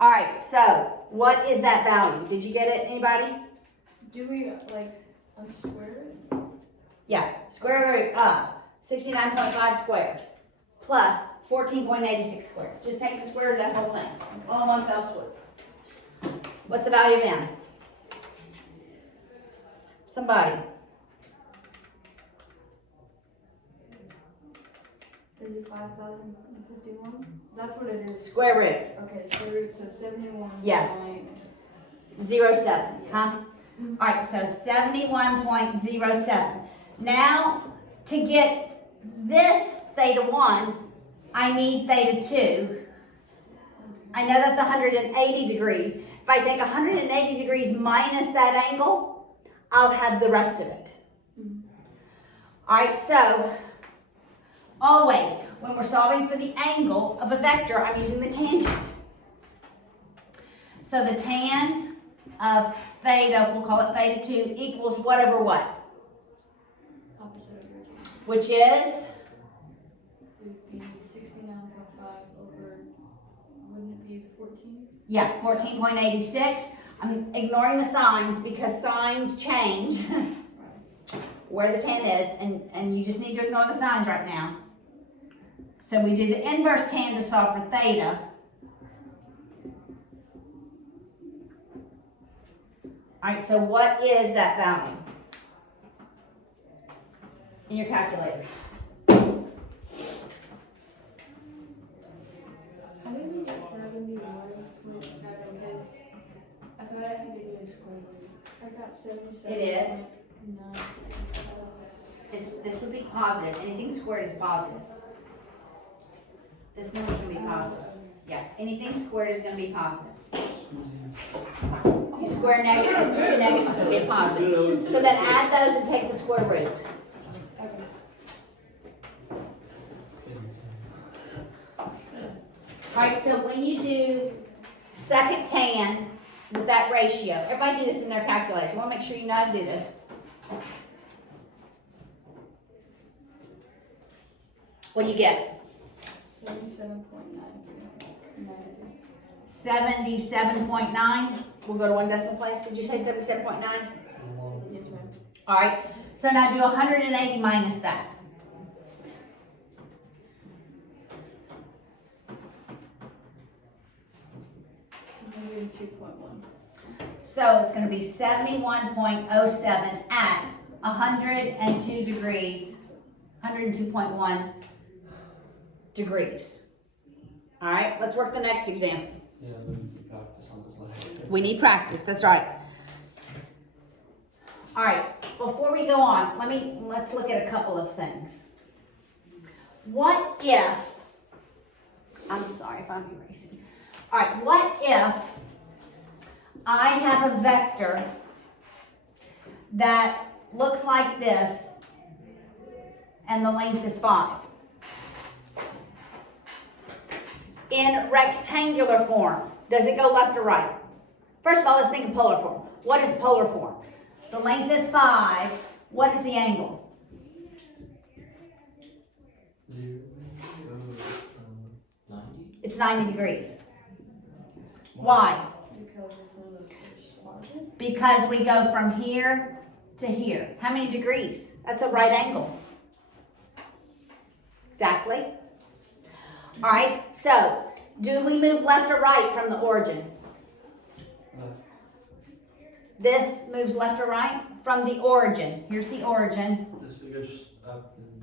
All right, so what is that value? Did you get it, anybody? Do we like unsquare it? Yeah, square root of 69.5 squared plus 14.86 squared. Just take the square root of that whole thing, all in one fell swoop. What's the value of n? Somebody. Is it 5,051? That's what it is. Square root. Okay, square root, so 71. Yes. 0.07, huh? All right, so 71.07. Now, to get this theta 1, I need theta 2. I know that's 180 degrees. If I take 180 degrees minus that angle, I'll have the rest of it. All right, so always, when we're solving for the angle of a vector, I'm using the tangent. So the tan of theta, we'll call it theta 2, equals what over what? Opposite of origin. Which is? Would be 69.5 over, wouldn't it be the 14? Yeah, 14.86. I'm ignoring the signs because signs change where the tan is, and you just need to ignore the signs right now. So we do the inverse tan to solve for theta. All right, so what is that value in your calculators? How did we get 71.7? Because I thought I had to do a square root. I got 77. It is. No. This would be positive. Anything squared is positive. This number's going to be positive. Yeah, anything squared is going to be positive. If you square negative, it's two negatives, it'll be a positive. So then add those and take the square root. Okay. Alright, so when you do second tan with that ratio, everybody do this in their calculator. You want to make sure you know how to do this. What do you get? 77.92. 77.9. We'll go to one decimal place. Did you say 77.9? Yes, ma'am. All right. So now do 180 minus that. So it's going to be 71.07 at 102 degrees, 102.1 degrees. All right, let's work the next example. Yeah, we need some practice on this last. We need practice, that's right. All right, before we go on, let's look at a couple of things. What if, I'm sorry if I'm erasing. All right, what if I have a vector that looks like this and the length is 5? In rectangular form, does it go left or right? First of all, let's think of polar form. What is polar form? The length is 5. What is the angle? 0, 90. It's 90 degrees. Why? Because it's on the first quadrant. Because we go from here to here. How many degrees? That's a right angle. Exactly. All right, so do we move left or right from the origin? This moves left or right from the origin. Here's the origin. This goes up and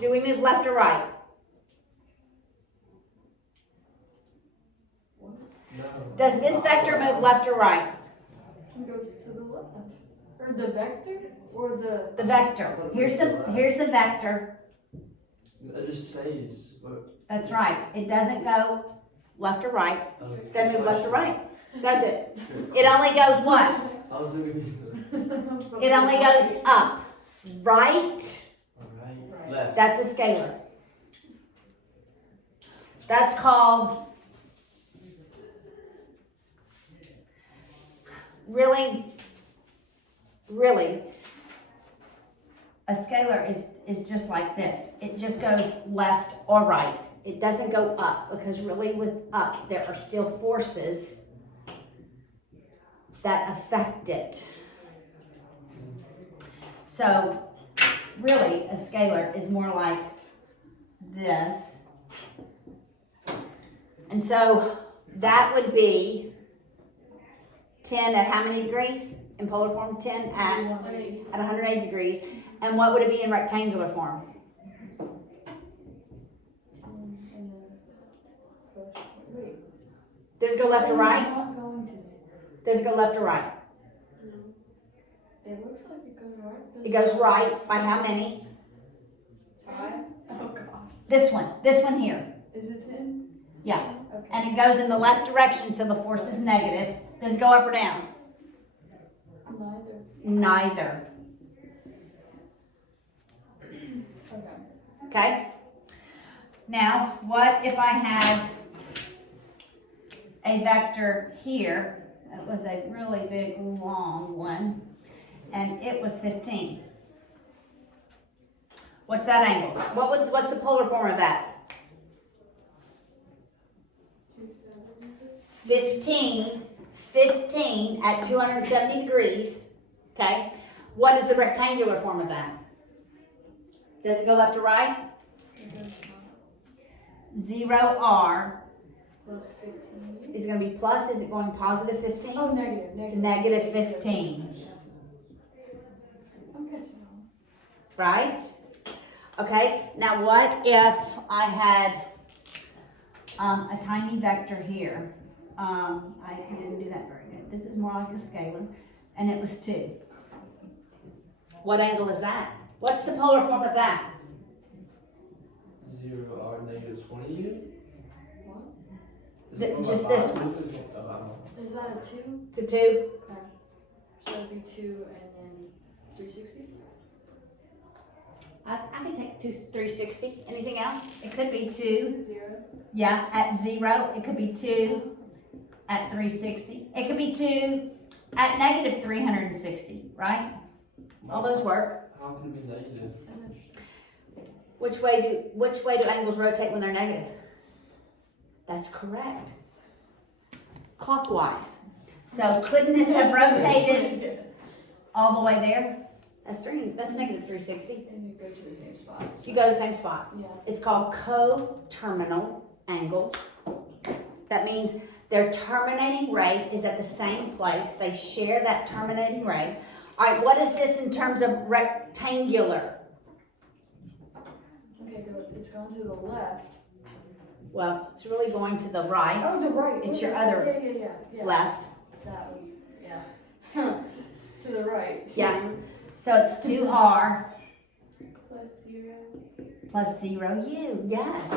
Do we move left or right? no. Does this vector move left or right? It goes to the left. Or the vector? Or the... The vector. Here's the vector. It just stays. But, That's right. It doesn't go left or right. It doesn't move left or right. Does it? It only goes what? How's it going to It only goes up. Right? Alright. Left. That's a scalar. That's called really a scalar is just like this. It just goes left or right. It doesn't go up because really with up, there are still forces that affect it. So really a scalar is more like this. And so that would be 10 at how many degrees? In polar form, 10 at 180 degrees. And what would it be in rectangular form? Wait. Does it go left or right? It's not going to be. Does it go left or right? It looks like it goes right. It goes right by how many? 5? Oh god. This one here. Is it 10? Yeah. Okay. And it goes in the left direction, so the force is negative. Does it go up or down? Neither. Neither. Okay. Okay? Now, what if I had a vector here? That was a really big, long one. And it was 15. What's that angle? What's the polar form of that? 15 at 270 degrees. Okay? What is the rectangular form of that? Does it go left or right? It goes 0r. plus 15. Is it going to be plus? Is it going positive 15? Oh, negative. It's negative 15. I'm catching on. Right? Okay, now what if I had a tiny vector here? I didn't do that very good. This is more like a scalar, and it was 2. What angle is that? What's the polar form of that? 0r negative 20 unit? What? Just this one. Is that a 2? It's a 2? Okay. So it'd be 2 and then 360? I could take 360. Anything else? It could be 2. 0? Yeah, at 0. It could be 2 at 360. It could be 2 at negative 360, right? All those work. How can it be negative? Which way do angles rotate when they're negative? That's correct. Clockwise. So couldn't this have rotated all the way there? That's negative 360. And you go to the same spot. You go to the same spot. Yeah. It's called coterminal angles. That means their terminating rate is at the same place. They share that terminating rate. All right, what is this in terms of rectangular? Okay, it's going to the left. Well, it's really going to the right. Oh, the right. It's Okay. your other Yeah. left. That was, yeah. To the right. Yeah. So it's 2r Plus 0. plus 0u. Yes.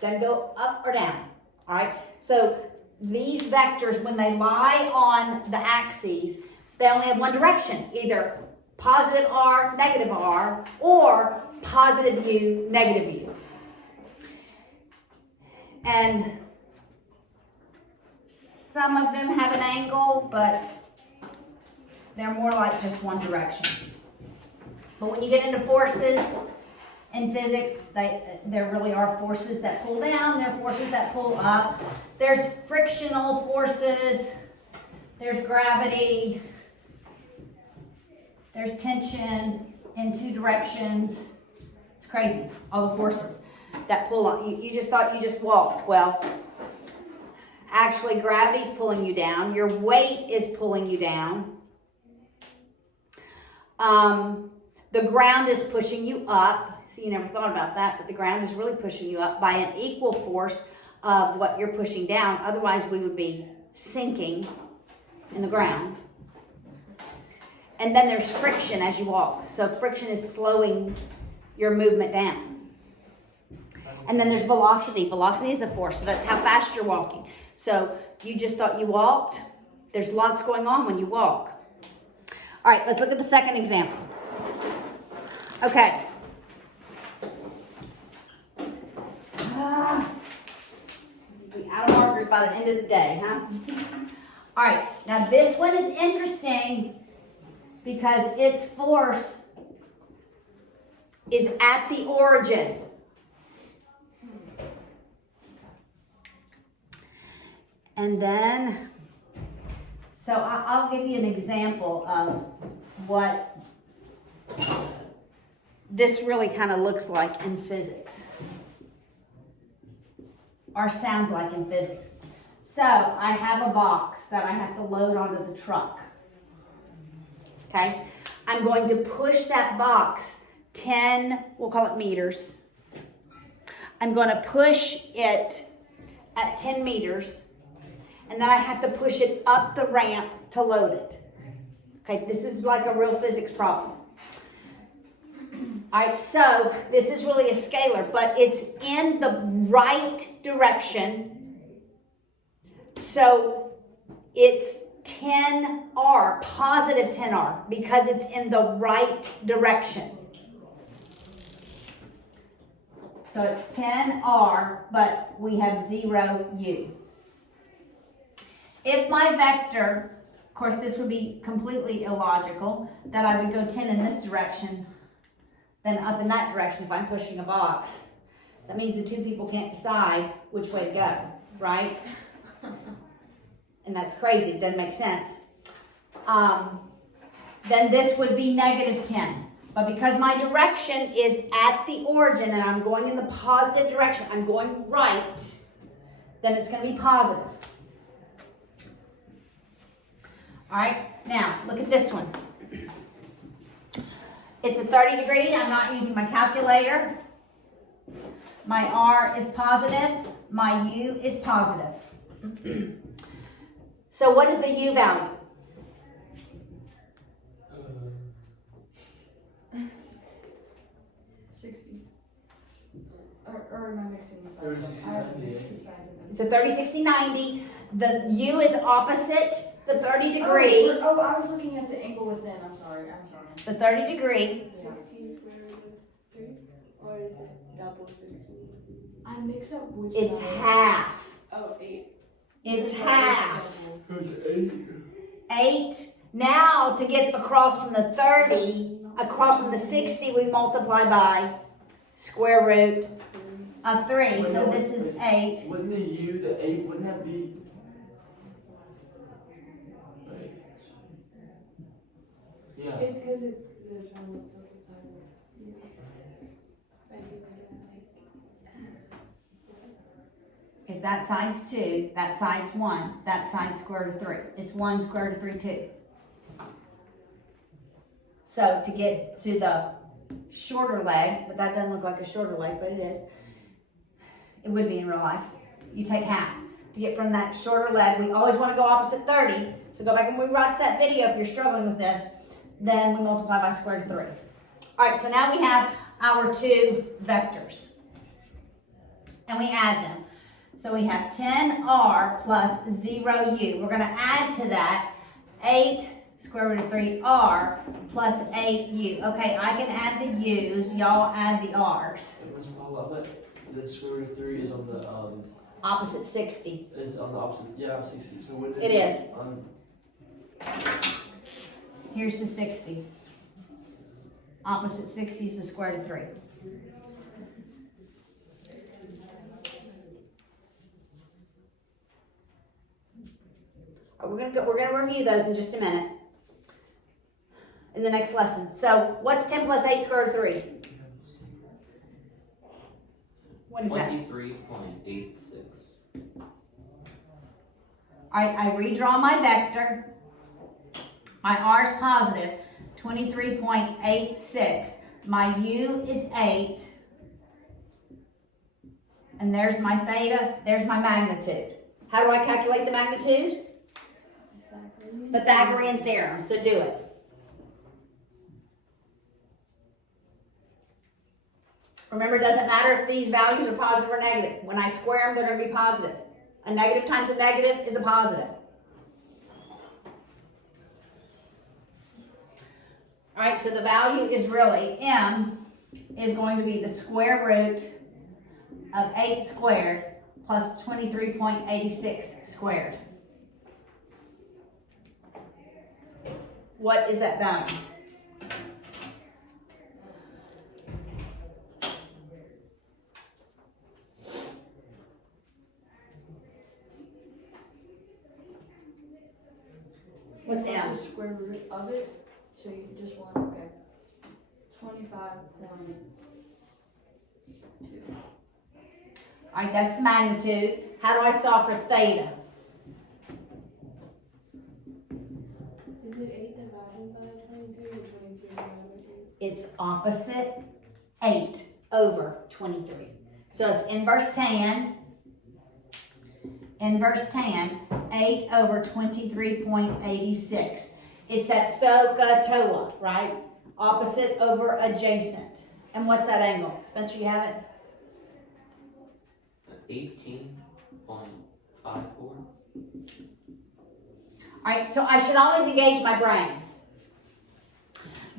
Then go up or down. All right. So these vectors, when they lie on the axes, they only have one direction, either positive r, negative r, or positive u, negative u. And some of them have an angle, but they're more like just one direction. But when you get into forces in physics, there really are forces that pull down, there are forces that pull up. There's frictional forces, there's gravity, there's tension in 2 directions. It's crazy, all the forces that pull on. You just thought you just walked. Well, actually gravity's pulling you down. Your weight is pulling you down. The ground is pushing you up. See, you never thought about that, but the ground is really pushing you up by an equal force of what you're pushing down. Otherwise, we would be sinking in the ground. And then there's friction as you walk. So friction is slowing your movement down. And then there's velocity. Velocity is a force, so that's how fast you're walking. So you just thought you walked. There's lots going on when you walk. All right, let's look at the second example. Okay. Be out of markers by the end of the day, huh? All right, now this one is interesting because its force is at the origin. And then, so I'll give you an example of what this really kind of looks like in physics, or sounds like in physics. So I have a box that I have to load onto the truck. Okay, I'm going to push that box 10, we'll call it meters. I'm going to push it at 10 meters, and then I have to push it up the ramp to load it. Okay, this is like a real physics problem. All right, so this is really a scalar, but it's in the right direction. So it's 10R, positive 10R, because it's in the right direction. So it's 10R, but we have 0U. If my vector, of course this would be completely illogical, that I would go 10 in this direction, then up in that direction if I'm pushing a box. That means the two people can't decide which way to go, right? And that's crazy, it doesn't make sense. Then this would be negative 10. But because my direction is at the origin and I'm going in the positive direction, I'm going right, then it's going to be positive. All right, now look at this one. It's a 30 degree. I'm not using my calculator. My R is positive. My U is positive. So what is the U value? 60. Or am I mixing the sides? 30, 60, I have 90, mixed the sides of them. So 30, 60, 90. The U is opposite the 30 degree. Oh, I was looking at the angle within. I'm sorry. The 30 degree. 60 square root of 3? Or is it double 60? I mix up which It's side. half. Oh, 8. It's Which half. double? Who's 8? 8. Now to get across from the 30, across from the 60, we multiply by square root of 3. So this is 8. Wouldn't the U, the 8, wouldn't that be? Wait. Yeah. It's because it's the triangle tilted sideways. If that side's 2, that side's 1, that side's square root of 3. It's 1 square root of 3, 2. So to get to the shorter leg, but that doesn't look like a shorter leg, but it is. It would be in real life. You take half. To get from that shorter leg, we always want to go opposite 30. So go back and rewatch that video if you're struggling with this. Then we multiply by square root of 3. All right, so now we have our two vectors. And we add them. So we have 10R plus 0U. We're going to add to that 8 square root of 3R plus 8U. Okay, I can add the U's. Y'all add the R's. Ms. Paula, I bet the square root of 3 is on the Opposite 60. is on the opposite. Yeah, 60. So wouldn't It be is. On, Here's the 60. Opposite 60 is the square root of 3. We're gonna review those in just a minute. In the next lesson. So what's 10 plus 8 square root of 3? What is that? 23.86. Alright, I redraw my vector. My R is positive, 23.86. My U is 8. And there's my theta, there's my magnitude. How do I calculate the magnitude? Pythagorean theorem, so do it. Remember, it doesn't matter if these values are positive or negative. When I square them, they're going to be positive. A negative times a negative is a positive. All right, so the value is really, M is going to be the square root of 8 squared plus 23.86 squared. What is that value? What's You want M? the square root of it, so you just want, okay, 25.2. All right, that's the magnitude. How do I solve for theta? Is it 8 divided by 22 or 22 divided by 8? It's opposite 8 over 23. So it's inverse tan. Inverse tan, 8 over 23.86. It's that SOHCAHTOA, right? Opposite over adjacent. And what's that angle? Spencer, you have it? 18.54. Alright, so I should always engage my brain.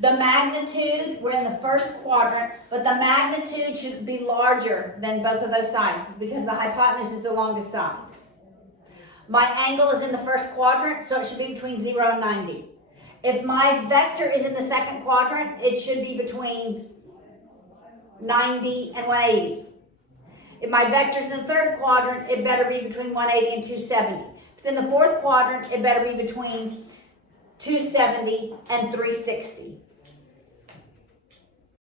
The magnitude, we're in the first quadrant, but the magnitude should be larger than both of those sides because the hypotenuse is the longest side. My angle is in the first quadrant, so it should be between 0 and 90. If my vector is in the second quadrant, it should be between 90 and 180. If my vector's in the third quadrant, it better be between 180 and 270. If it's in the fourth quadrant, it better be between 270 and 360.